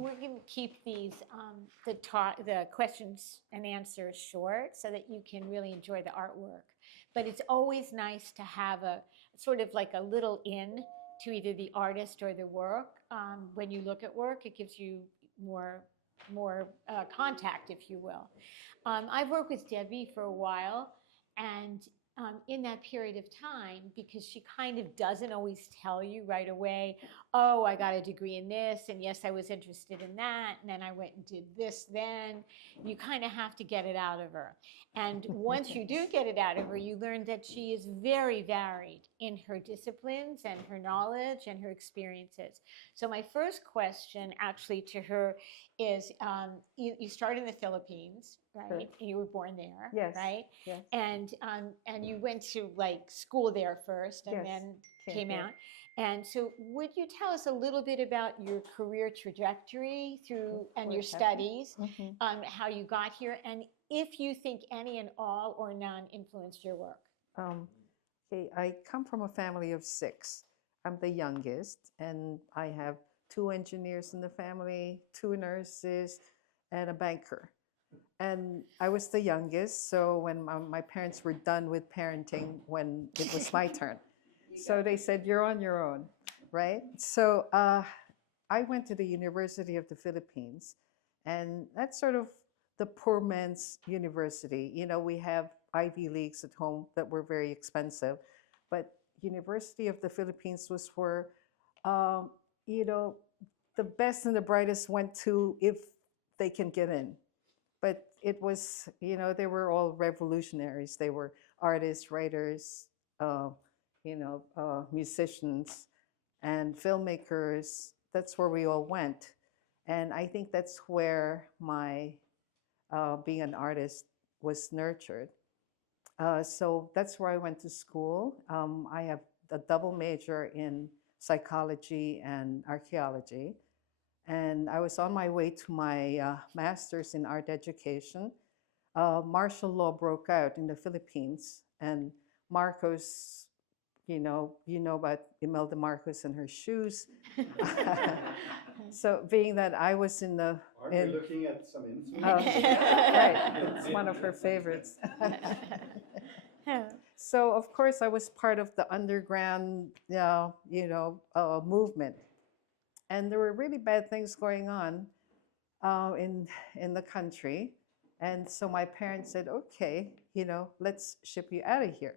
we're going to keep these the questions and answers short so that you can really enjoy the artwork. But it's always nice to have a sort of like a little in to either the artist or the work. When you look at work, it gives you more contact, if you will. I've worked with Debbie for a while, and in that period of time, because she kind of doesn't always tell you right away, oh, I got a degree in this, and yes, I was interested in that, and then I went and did this then. You kind of have to get it out of her. And once you do get it out of her, you learn that she is very varied in her disciplines and her knowledge and her experiences. So my first question actually to her is, you started in the Philippines, right? Sure. You were born there, Yes. right? Yes. And you went to like school there first, and Yes. then Came came here. out. And so, would you tell us a little bit about your career trajectory through and your studies, how you got here, and if you think any and all or none influenced your work? Okay, I come from a family of 6. I'm the youngest, and I have 2 engineers in the family, 2 nurses, and a banker. And I was the youngest, so when my parents were done with parenting, when it was my turn. So they said, you're on your own, right? So I went to the University of the Philippines, and that's sort of the poor man's university. You know, we have Ivy Leagues at home that were very expensive, but University of the Philippines was where, you know, the best and the brightest went to if they can get in. But it was, you know, they were all revolutionaries. They were artists, writers, musicians, and filmmakers. That's where we all went. And I think that's where my being an artist was nurtured. So that's where I went to school. I have a double major in psychology and archaeology. And I was on my way to my master's in art education. Martial law broke out in the Philippines, and Marcos, you know about Imelda Marcos and her shoes. So being that I was in the... Aren't we looking at some instruments? Right, it's one of her favorites. So of course I was part of the underground, movement. And there were really bad things going on in the country. And so my parents said, okay, let's ship you out of here.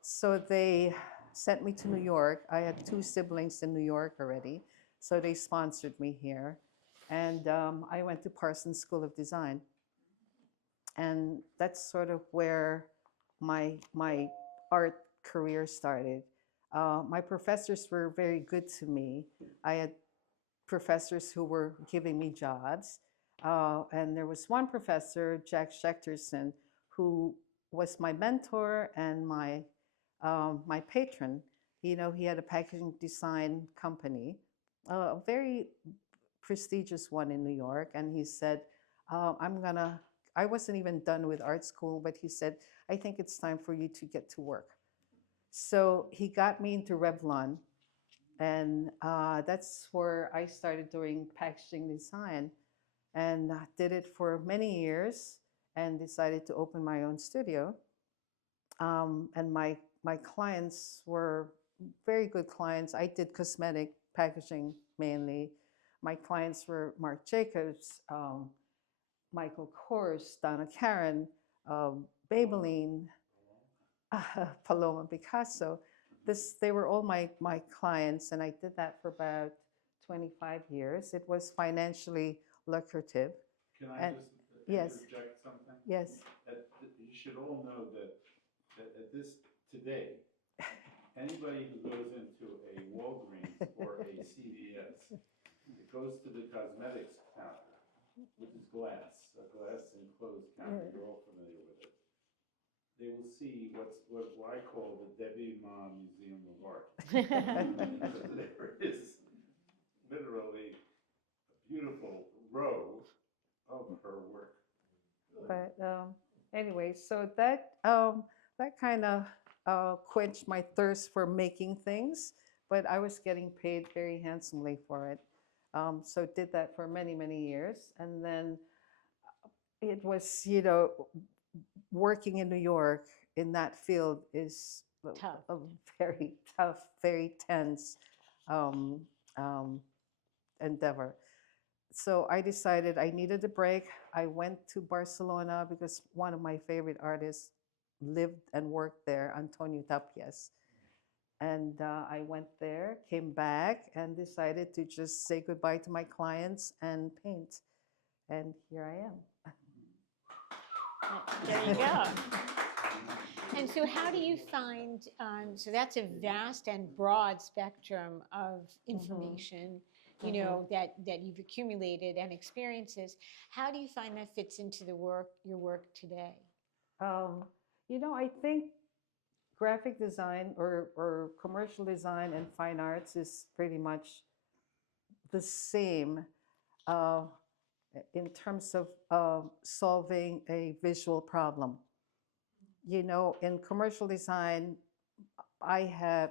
So they sent me to New York. I had 2 siblings in New York already. So they sponsored me here. And I went to Parsons School of Design. And that's sort of where my art career started. My professors were very good to me. I had professors who were giving me jobs. And there was one professor, Jack Schechterson, who was my mentor and my patron. He had a packaging design company, a very prestigious one in New York. And he said, I wasn't even done with art school, but he said, I think it's time for you to get to work. So he got me into Revlon, and that's where I started doing packaging design, and did it for many years, and decided to open my own studio. And my clients were very good clients. I did cosmetic packaging mainly. My clients were Marc Jacobs, Michael Kors, Donna Karan, Maybelline, Paloma Picasso. They were all my clients, and I did that for about 25 years. It was financially lucrative. Can I yes. Interject something? Yes. You should all know that today, anybody who goes into a Walgreens or a CVS, it goes to the cosmetics counter, which is glass, a glass enclosed counter. You're all familiar with it. They will see what I call the Debbie Ma Museum of Art. There is literally a beautiful row of her work. But anyway, so that kind of quenched my thirst for making things, but I was getting paid very handsomely for it. So did that for many, many years. And then it was, you know, working in New York in that field is Tough. a very tough, very tense um, um, endeavor. So I decided I needed a break. I went to Barcelona because one of my favorite artists lived and worked there, Antonio Tapias. And I went there, came back, and decided to just say goodbye to my clients and paint. And here I am. There you go. And so how do you find, so that's a vast and broad spectrum of information, you know, that you've accumulated and experiences. How do you find that fits into your work today? You know, I think graphic design or commercial design and fine arts is pretty much the same uh, in terms of solving a visual problem. You know, in commercial design, I have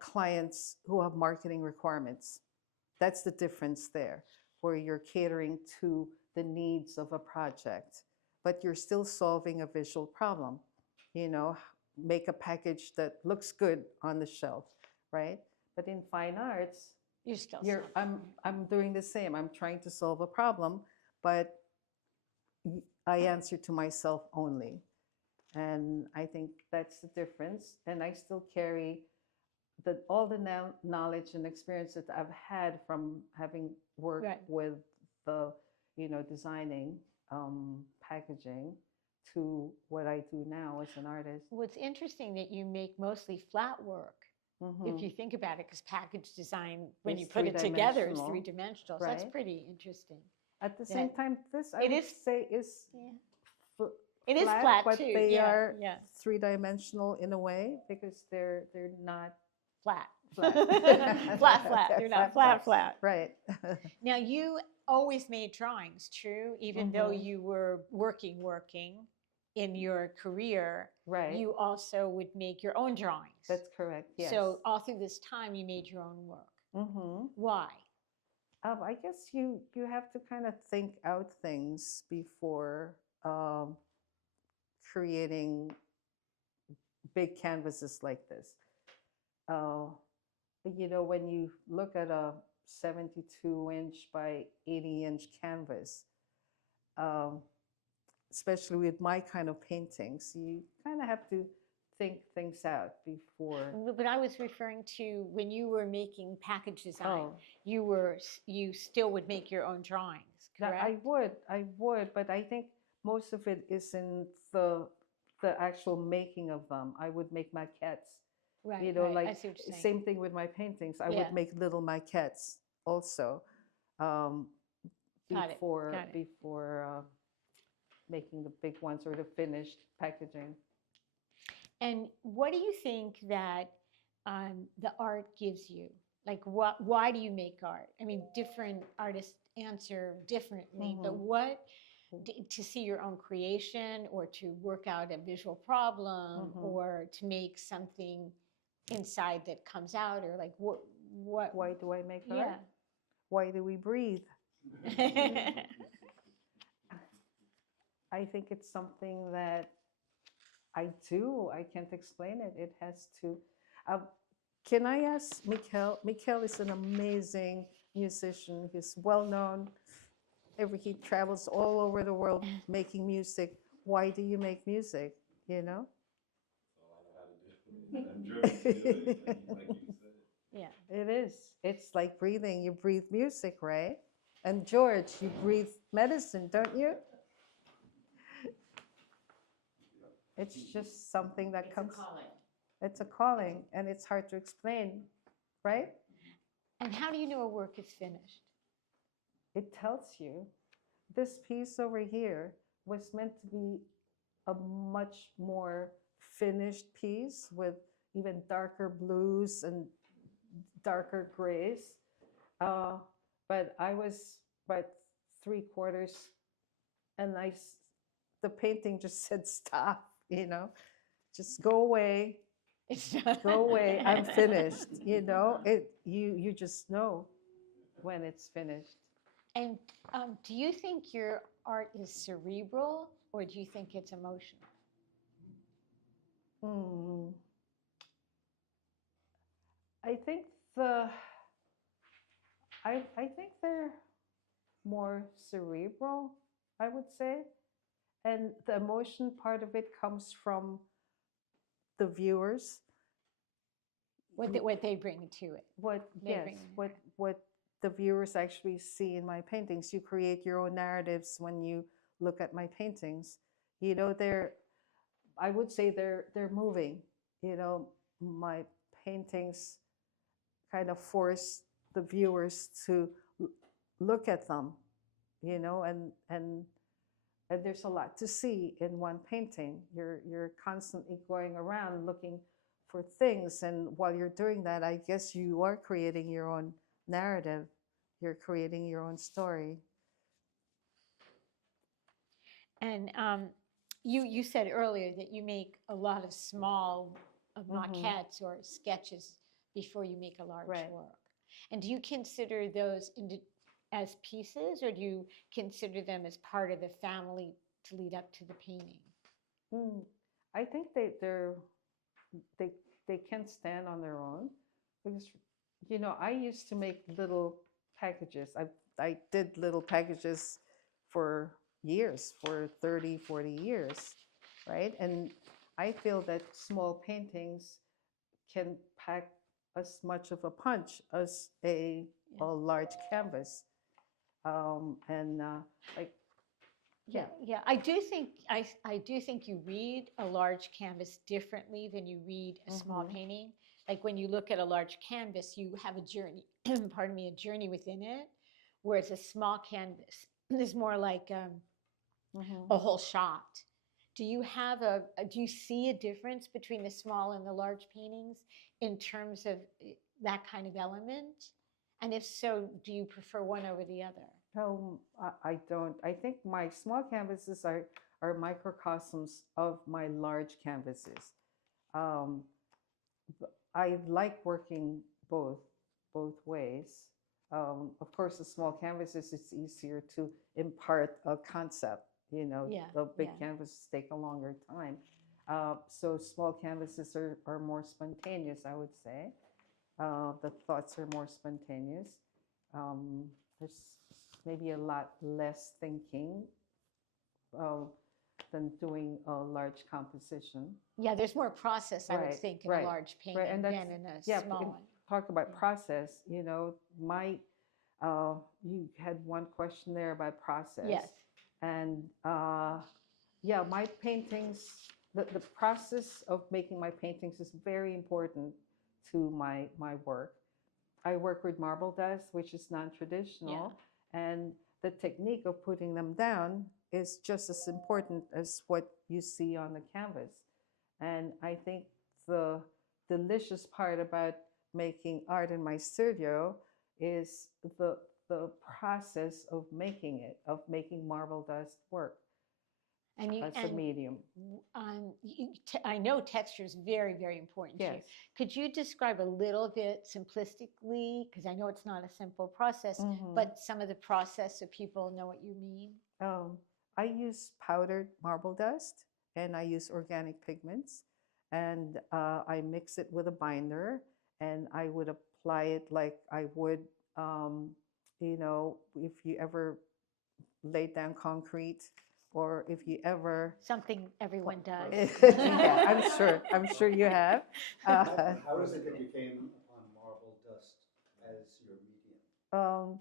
clients who have marketing requirements. That's the difference there, where you're catering to the needs of a project, but you're still solving a visual problem. You know, make a package that looks good on the shelf, right? But in fine arts, You're still I'm doing the same. I'm trying to solve a problem, but I answer to myself only. And I think that's the difference. And I still carry all the knowledge and experience that I've had from having worked Right. with the, you know, designing packaging to what I do now as an artist. Well, it's interesting that you make mostly flat work. If you think about it, because package design, when It's you put it together, is three-dimensional, three-dimensional. So that's right? pretty interesting. At the same time, this I It would is- say is Yeah. It is flat but too. they Yeah, are yeah. three-dimensional in a way because they're not Flat. flat. Flat. They're not flat. Right. Now, you always made drawings, true? Even though Mhm. you were working in your career, Right. you also would make your own drawings. That's correct. Yes. So all through this time, you made your own work. Mm-hmm. Why? I guess you have to kind of think out things before creating big canvases like this. Uh, you know, when you look at a 72-inch by 80-inch canvas, um, especially with my kind of paintings, you kind of have to think things out before. But I was referring to when you were making package design, Oh, you still would make your own drawings, that correct? I would, but I think most of it is in the actual making of them. I would make maquettes. Right, You know, right. I like see what you're saying. same thing with my paintings. I Yeah. would make little maquettes also Got it, before got it. making the big ones or the finished packaging. And what do you think that the art gives you? Like, why do you make art? I mean, different artists answer differently, but what, to see your own creation or to work out a visual problem or to make something inside that comes out, or like, what? Why do I make art? Yeah. Why do we breathe? I think it's something that I do. I can't explain it. It has to. Can I ask Mikkel? Mikkel is an amazing musician. He's well known. He travels all over the world making music. Why do you make music? You know? I'm driven to do it, like you said. Yeah. It is. It's like breathing. You breathe music, right? And George, you breathe medicine, don't you? It's just something that comes. It's a calling, and it's hard to explain, right? And how do you know a work is finished? It tells you. This piece over here was meant to be a much more finished piece with even darker blues and darker grays. But I was about 3/4, and the painting just said stop, you know, just go away, go away. I'm finished, you know. You just know. when it's finished. And do you think your art is cerebral or do you think it's emotional? Hmm. I think the I think they're more cerebral, I would say. And the emotion part of it comes from the viewers. What they bring to it? What They yes, bring what the viewers actually see in my paintings. You create your own narratives when you look at my paintings. You know, I would say they're moving. You know, my paintings kind of force the viewers to look at them, you know, and there's a lot to see in one painting. You're constantly going around looking for things, and while you're doing that, I guess you are creating your own narrative. You're creating your own story. And you said earlier that you make a lot of small maquettes or sketches before you make a large Right. work. And do you consider those as pieces, or do you consider them as part of the family to lead up to the painting? Mm, I think they they can stand on their own because you know I used to make little packages. I did little packages for years, for 30, 40 years, right? And I feel that small paintings can pack as much of a punch as a large canvas. And like, yeah. Yeah, I do think you read a large canvas differently than you read a small Mhm. painting. Like when you look at a large canvas, you have a journey, pardon me, a journey within it, whereas a small canvas is more like Mhm. a whole shot. Do you see a difference between the small and the large paintings in terms of that kind of element? And if so, do you prefer one over the other? I don't. I think my small canvases are microcosms of my large canvases. Um, I like working both ways. Of course, the small canvases, it's easier to impart a concept. You know, Yeah, the big yeah. canvases take a longer time. So small canvases are more spontaneous, I would say. The thoughts are more spontaneous. Um, there's maybe a lot less thinking uh, than doing a large composition. Yeah, there's more process, I would Right, think, in a right, large right. painting And that's, than in a yeah, small and one. talk about Yeah. process, you know, you had one question there about process. Yes. And yeah, my paintings, the process of making my paintings is very important to my work. I work with marble dust, which is non-traditional, and the technique of putting them down is just as important as what you see on the canvas. And I think the delicious part about making art in my studio is the process of making it, of making marble dust work And as a medium. I know texture is very, very important to you. Yes. Could you describe a little bit simplistically, because I know it's not a simple process, Mhm. but some of the process so people know what you mean? I use powdered marble dust and I use organic pigments, and I mix it with a binder, and I would apply it like I would, um, you know, if you ever laid down concrete, or if you ever Something everyone does. yeah, I'm sure you have. How is it that you came upon marble dust as your medium? Um,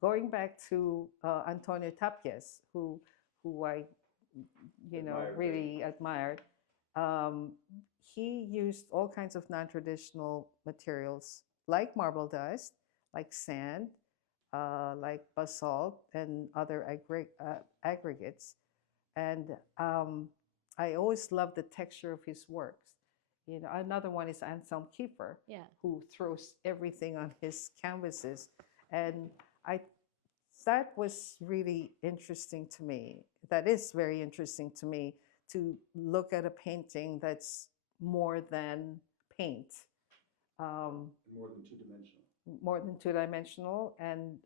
Going back to Antonio Tapias, who I, you know, Admired really admired. Um, he used all kinds of non-traditional materials like marble dust, like sand, like basalt, and other aggregates. And I always loved the texture of his works. You know, another one is Anselm Kiefer, Yeah. who throws everything on his canvases, and I that was really interesting to me. That is very interesting to me, to look at a painting that's more than paint. More than two-dimensional. more than two-dimensional. And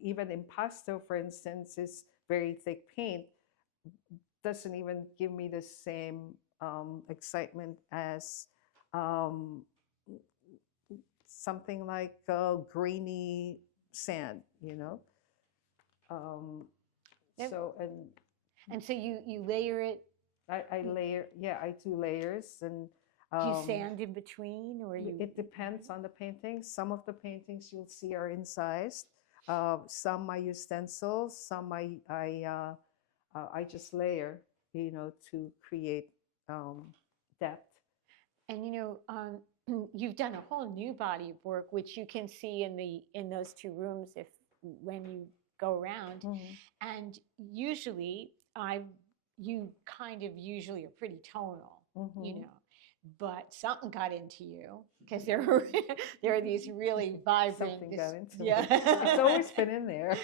even impasto, for instance, is very thick paint. Doesn't even give me the same excitement as um, something like grainy sand, you know. Yep. So, And so you layer it. I layer, yeah, I do layers, and Do you sand in between, or you? it depends on the paintings. Some of the paintings you'll see are incised. Some I use stencils. Some I just layer, you know, to create depth. And you've done a whole new body of work, which you can see in those two rooms if when you go around. And usually, you kind of usually are pretty tonal, but something got into you because there are these really vibrant. Something got into yeah. me. It's always been in there.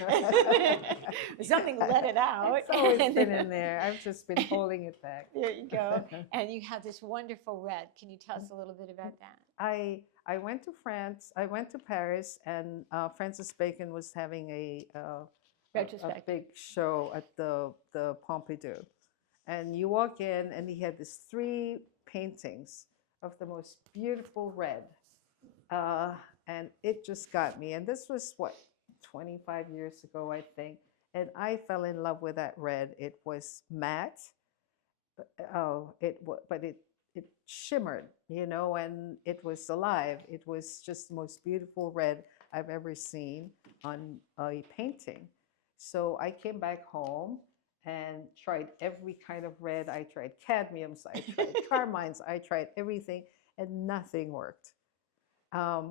Something let it out. It's always been in there. I've just been holding it back. There you go. And you have this wonderful red. Can you tell us a little bit about that? I went to France. I went to Paris, and Francis Bacon was having a big show at the Pompidou. And you walk in, and he had these 3 paintings of the most beautiful red. And it just got me. And this was, 25 years ago, I think. And I fell in love with that red. It was matte. But it shimmered, and it was alive. It was just the most beautiful red I've ever seen on a painting. So I came back home and tried every kind of red. I tried cadmiums, I tried carmines, I tried everything, and nothing worked. I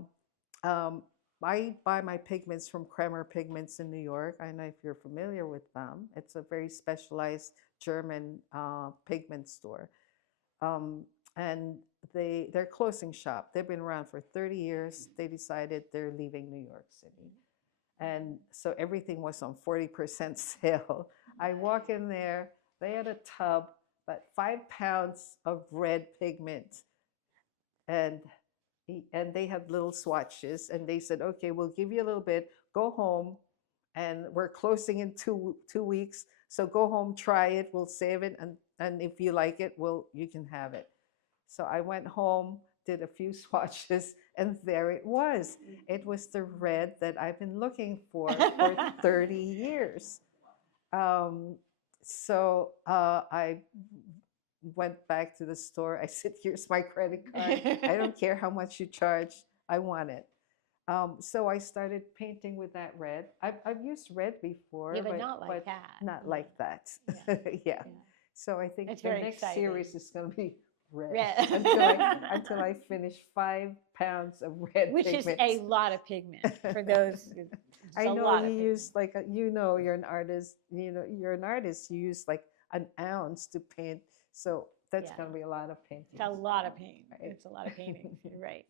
buy my pigments from Kremer Pigments in New York. I don't know if you're familiar with them. It's a very specialized German pigment store. And they're closing shop. They've been around for 30 years. They decided they're leaving New York City. And so everything was on 40% sale. I walk in there, they had a tub, but 5 pounds of red pigment. And they had little swatches, and they said, okay, we'll give you a little bit, go home, and we're closing in 2 weeks. So go home, try it, we'll save it, and if you like it, you can have it. So I went home, did a few swatches, and there it was. It was the red that I've been looking for 30 years. So I went back to the store. I said, here's my credit card. I don't care how much you charge. I want it. So I started painting with that red. I've used red before. Yeah, but not like that. Not like that. Yeah. So I think it's the very next exciting. series is going to be red. Red. until I finish 5 pounds of red Which pigments. is a lot of pigment for those. I know you use like, you're an artist, you're an artist, you use like an ounce to paint. So that's going to be a lot of painting. It's a lot of paint. Right. It's a lot of painting. You're right.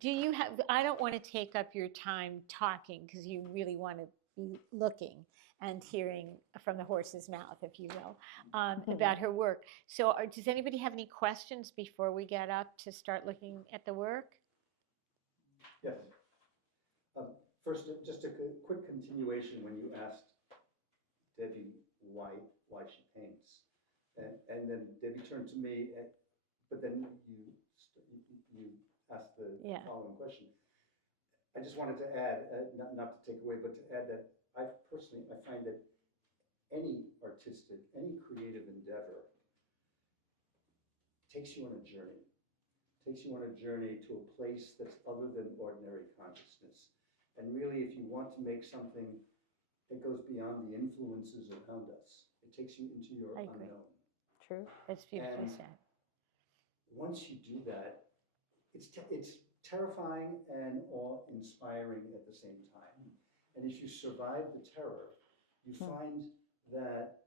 Do you have, I don't want to take up your time talking because you really want to be looking and hearing from the horse's mouth, if you will, about her work. So does anybody have any questions before we get up to start looking at the work? Yes. First, just a quick continuation when you asked Debbie why she paints. And then Debbie turned to me, but then you asked the following question. I just wanted to add, not to take away, but to add that I find that any artistic, any creative endeavor takes you on a journey. Takes you on a journey to a place that's other than ordinary consciousness. And really, if you want to make something that goes beyond the influences around us, it takes you into your unknown. True. That's beautifully And said. once you do that, it's terrifying and awe-inspiring at the same time. And if you survive the terror, you find that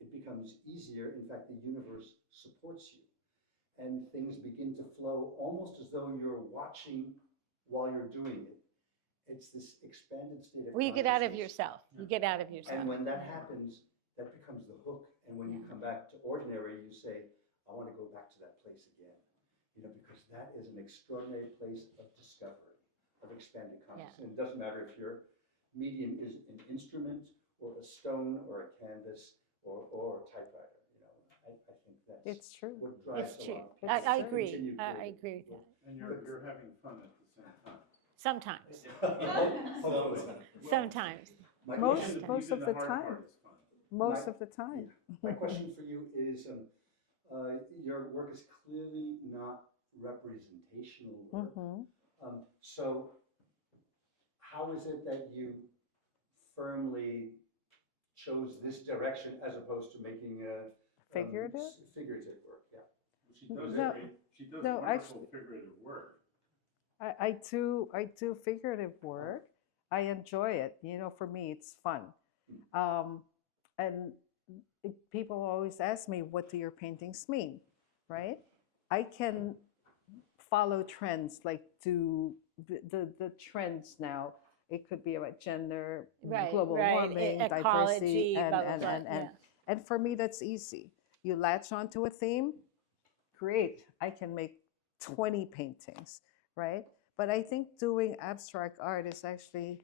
it becomes easier. In fact, the universe supports you. And things begin to flow almost as though you're watching while you're doing it. It's this expanded state of Well, you get out of consciousness. yourself. You get out of yourself. And when that happens, that becomes the hook. And when you come back to ordinary, you say, I want to go back to that place again. Because that is an extraordinary place of discovery, of expanded consciousness. And it doesn't matter if your medium is an instrument or a stone or a canvas or a typewriter. You know, I think that's It's true. what drives It's a true. lot of people It's I to agree. continue I creating. agree with that. And you're having fun at the same time. Sometimes, Hopefully. sometimes. My Most- question- most of Even the hard time. part is fun. Most My- of the time. My question for you is, your work is clearly not representational work. Mhm. So how is it that you firmly chose this direction as opposed to making a Figurative? Figurative work, yeah. She does No, she does no, wonderful actually- figurative work. I do figurative work. I enjoy it. You know, for me, it's fun. And people always ask me, what do your paintings mean? Right? I can follow trends, like do the trends now. It could be about gender, Right, global right, warming, diversity, ecology, and, blah, blah, and, blah, and, and, yeah. and for me, that's easy. You latch onto a theme, great. I can make 20 paintings, right? But I think doing abstract art is actually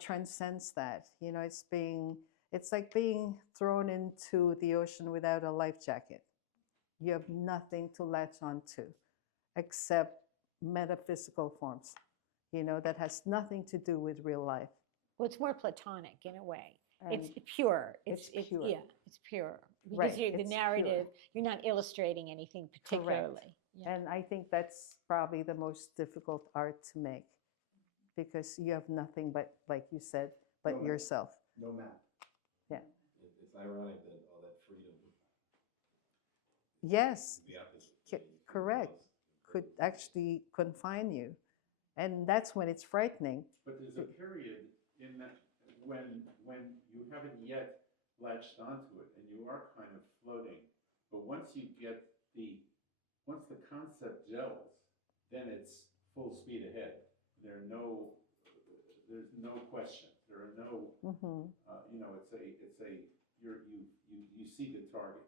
transcends that. You know, it's like being thrown into the ocean without a life jacket. You have nothing to latch onto except metaphysical forms, you know, that has nothing to do with real life. Well, it's more platonic in a way. It's And pure. it's pure. Yeah, it's pure. Because Right, the it's narrative, you're not illustrating anything particularly. Yeah. And I think that's probably the most difficult art to make, because you have nothing but, like you said, but No map. yourself. No map. It's ironic that all that freedom Yes, is the opposite. correct. Could actually confine you. And that's when it's frightening. But there's a period in that when you haven't yet latched onto it and you are kind of floating. But once the concept gels, then it's full speed ahead. There's no question. There are no, Mhm. you know, you see the target.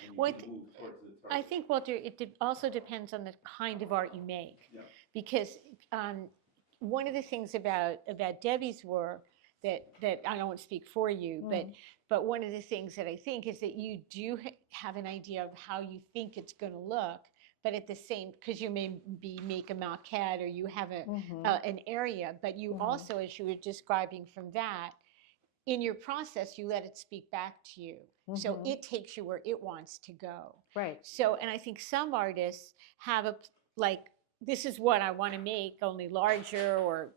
And you Well, can move towards the target. I think, Walter, also depends on the kind of art you make. Yeah. Because one of the things about Debbie's work that I don't want to speak for you, but one of the things that I think is that you do have an idea of how you think it's going to look, but at the same, because you may make a maquette or you have an area, but you also, as you were describing from that, in your process, you let it speak back to you. So it takes you where it wants to go. Right. So, and I think some artists have this is what I want to make, only larger or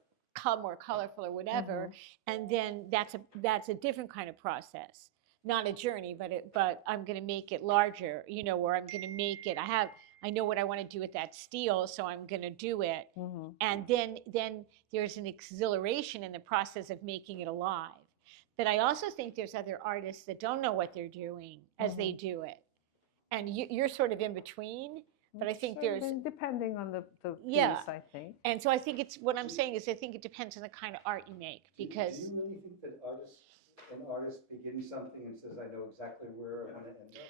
more colorful or whatever. And then that's a different kind of process. Not a journey, but I'm going to make it larger, you know, or I'm going to make it, I know what I want to do with that steel, so I'm going to do it. And then there's an exhilaration in the process of making it alive. But I also think there's other artists that don't know what they're doing as they do it. And you're sort of in between, but I think Sure, there's, then depending on the piece, Yeah. I think. and so I think what I'm saying is I think it depends on the kind of art you make, because Do you really think that an artist begins something and says, I know exactly where I want to end up?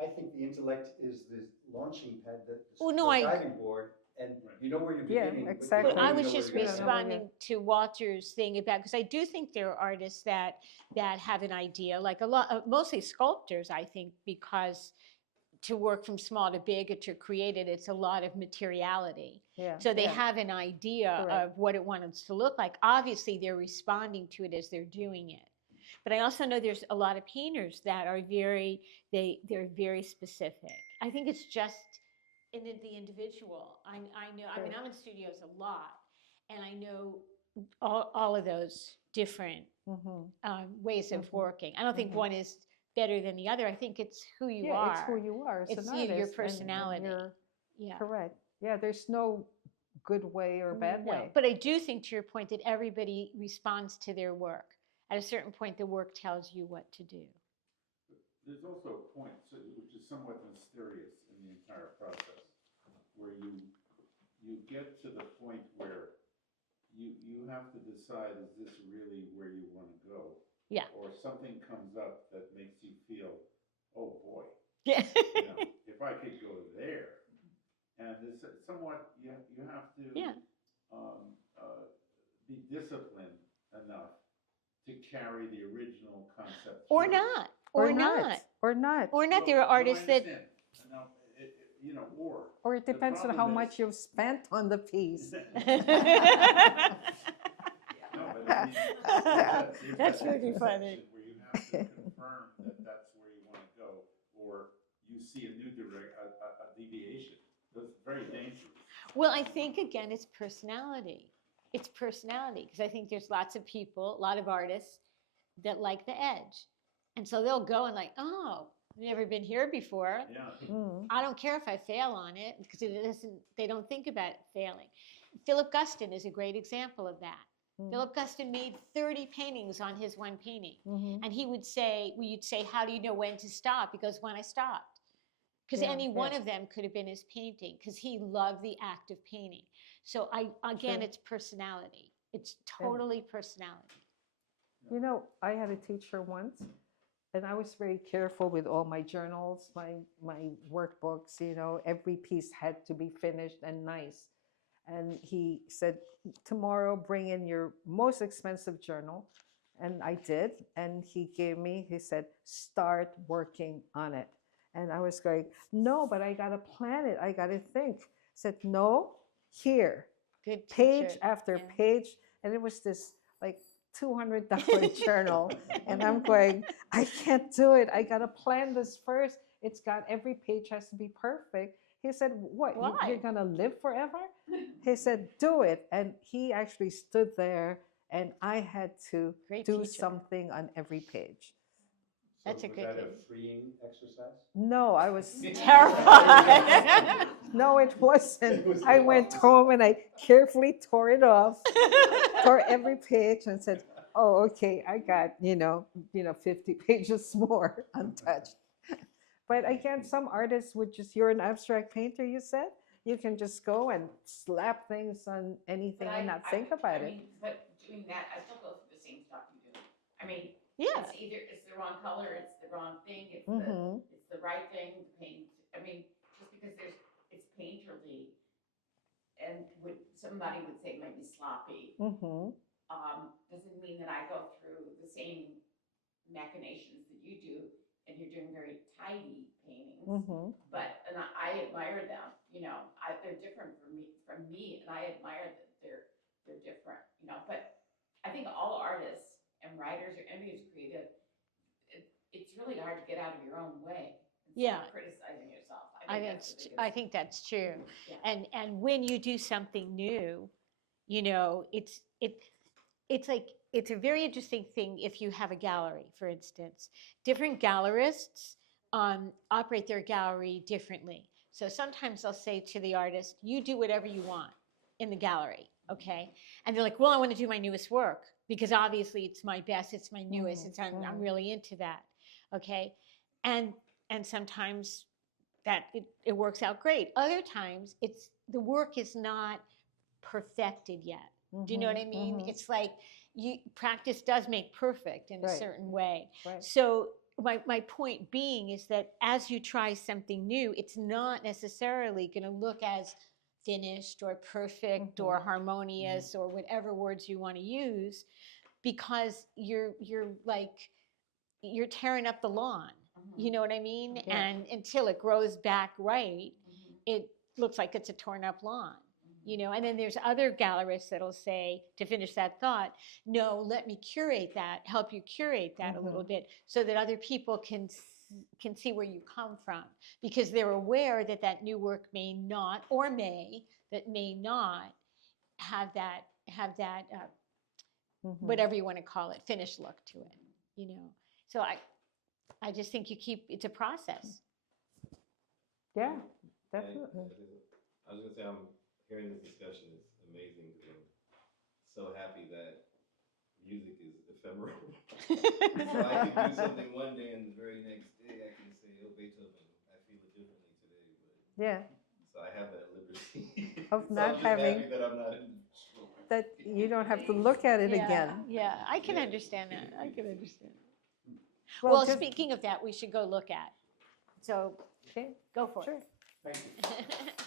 I think the intellect is the launching pad, the diving board, and you know where you're Yeah, beginning. but you exactly. But don't I really was know where just you're gonna end up. responding to Walter's thing about, because I do think there are artists that have an idea, like mostly sculptors, I think, because to work from small to big or to create it, it's a lot of materiality. Yeah. So they yeah. have an idea Correct. of what it wants to look like. Obviously, they're responding to it as they're doing it. But I also know there's a lot of painters that are they're very specific. I think it's just in the individual. I know, I mean, I'm in studios a lot, and I know all of those different ways of working. I don't think one is better than the other. I think it's who you are. It's who you are as It's an you, artist. your and personality. you're Yeah. correct. Yeah, there's no good way or bad No, way. but I do think, to your point, that everybody responds to their work. At a certain point, the work tells you what to do. There's also a point, which is somewhat mysterious in the entire process, where you get to the point where you have to decide, is this really where you want to go? Yeah. Or something comes up that makes you feel, oh boy, Yeah. you know, if I could go there. And it's somewhat, you have to Yeah. be disciplined enough to carry the original concept Or through. not, or not, or not. or not. There are Well, artists I that, understand. Now, you know, Or it the depends on problem how is- much you've spent on the piece. No, but I mean, there's That's that pretty funny. intersection where you have to confirm that that's where you want to go, or you see a new a deviation. That's very dangerous. Well, I think again, it's personality. It's personality, because I think there's lots of people, a lot of artists that like the edge. And so they'll go and like, oh, I've never been here before. Yeah. I don't care if I fail on it, because it isn't, they don't think about failing. Philip Guston is a great example of that. Philip Guston made 30 paintings on his one painting. And he would say, you'd say, how do you know when to stop? He goes, when I stopped. Because any one of them could have been his painting, because he loved the act of painting. So again, it's personality. It's totally personality. You know, I had a teacher once, and I was very careful with all my journals, my workbooks, you know, every piece had to be finished and nice. And he said, tomorrow bring in your most expensive journal. And I did. And he said, start working on it. And I was going, no, but I got to plan it. I got to think. I said, no, here. Good Page teacher. after Yeah. page. And it was this like $200 journal. And I'm going, I can't do it. I got to plan this first. It's got, every page has to be perfect. He said, what, Why? you're going to live forever? He said, do it. And he actually stood there, and I had to Great do teacher. something on every page. That's a was good that thing. a freeing exercise? No, I was Terrified. No, it wasn't. I went home and I carefully tore it off, tore every page, and said, "Oh, okay, I got 50 pages more untouched." But again, some artists would just, you're an abstract painter, you said? You can just go and slap things on anything and not think about it. But doing that, I still go through the same stuff you do. I mean, Yeah. it's either, it's the wrong color, it's the wrong thing, it's Mhm. it's the right thing, the paint. I mean, just because it's painterly, and somebody would say maybe sloppy, Mhm. doesn't mean that I go through the same machinations that you do, and you're doing very tidy paintings. Mhm. But, and I admire them, they're different from me, and I admire that they're different, but I think all artists and writers or anybody who's creative, it's really hard to get out of your own way. Yeah. Instead of criticizing yourself. I think that's true. Yeah. And when you do something new, it's a very interesting thing. If you have a gallery, for instance, different gallerists operate their gallery differently. So sometimes I'll say to the artist, you do whatever you want in the gallery, okay? And they're like, well, I want to do my newest work, because obviously it's my best, it's my newest, I'm really into that, okay? And sometimes that it works out great. Other times the work is not perfected yet. Do you know what I mean? It's like practice does make perfect in a Right. certain way. Right. So my point being is that as you try something new, it's not necessarily going to look as finished or perfect or harmonious or whatever words you want to use, because you're tearing up the lawn. You know what I mean? Yeah. And until it grows back right, it looks like it's a torn up lawn. And then there's other gallerists that'll say, to finish that thought, no, let me help you curate that a little bit, so that other people can see where you come from, because they're aware that new work may not have that whatever you want to call it, finished look to it. So I just think it's a process. Yeah, And definitely. I was gonna say, I'm hearing this discussion is amazing, and I'm so happy that music is ephemeral. So I can do something one day, and the very next day I can say, oh, Beethoven, I feel it differently today. But Yeah, so I have that liberty. Of So not I'm just having- happy that I'm not in trouble. that you don't have to look at it again. Yeah, I can Yeah. understand that. I can understand. Well, Well, just- speaking of that, we should go look at. So Okay, go for sure. Thank you. it.